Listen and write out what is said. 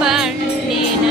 பண்ணின